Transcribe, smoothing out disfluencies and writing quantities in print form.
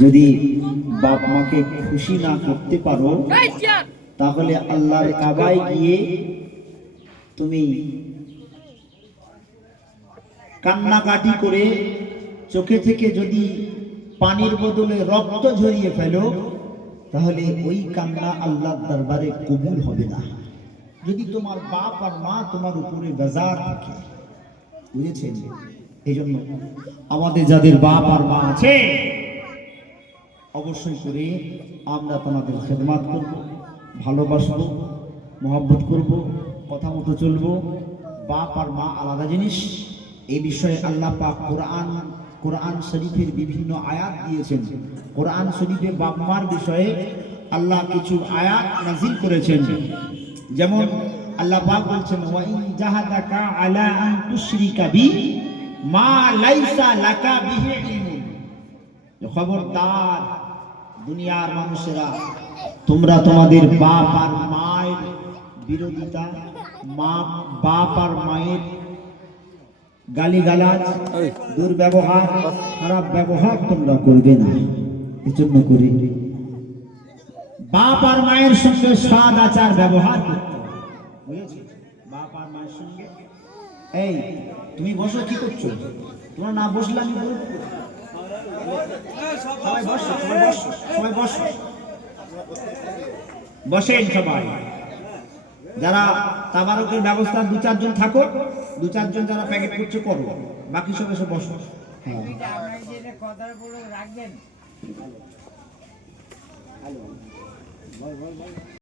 যদি বাপ মাকে খুশি না করতে পারো তাহলে আল্লাহর কাবায় গিয়ে তুমি কান্নাকাটি করে চোখে থেকে যদি পানির বদলে রক্ত ঝরিয়ে ফেলো তাহলে ওই কান্না আল্লাহর দরবারে কবুল হবে না। যদি তোমার বাপ আর মা তোমার উপরে বেজার থাকে, বুঝেছেন? এই জন্য আমাদের যাদের বাপ আর মা আছে অবশ্যই করে আমরা তোমাদের খেদমত করব, ভালোবাসবো, মহব্বত করব, কথা মতো চলবো। বাপ আর মা আলাদা জিনিস। এই বিষয়ে আল্লাহ পাক কোরআন শরীফের বিভিন্ন আয়াত দিয়েছেন। কোরআন শরীফে বাপ মার বিষয়ে আল্লাহ কিছু আয়াত নাযিল করেছেন। যেমন আল্লাহ পাক বলছেন, ওয়া ইন জাহাদাকা আলা আন তুশরিকা বি মা লাইসা লাকা বিহি ইলমুন। খবরদার দুনিয়ার মানুষেরা, তোমরা তোমাদের বাপ আর মায়ের বিরোধিতা, বাপ আর মায়ের গালিগালাজ, দুর্ব্যবহার, খারাপ ব্যবহার তোমরা করবে না। এজন্য করি বাপ আর মায়ের সঙ্গে সদ আচার ব্যবহার করতে হবে, বুঝেছো? বাপ আর মায়ের সঙ্গে। এই তুমি বসো, কি করছো? তোমরা না বসলে আমি বলবো। সবাই বসো, সবাই বসো, সবাই বসো, বসেন সবাই। যারা তাবারকের ব্যবস্থা 2-4 জন থাকো, 2-4 জন যারা প্যাকেট করছে করো, বাকি সব এসে বসো। হ্যাঁ।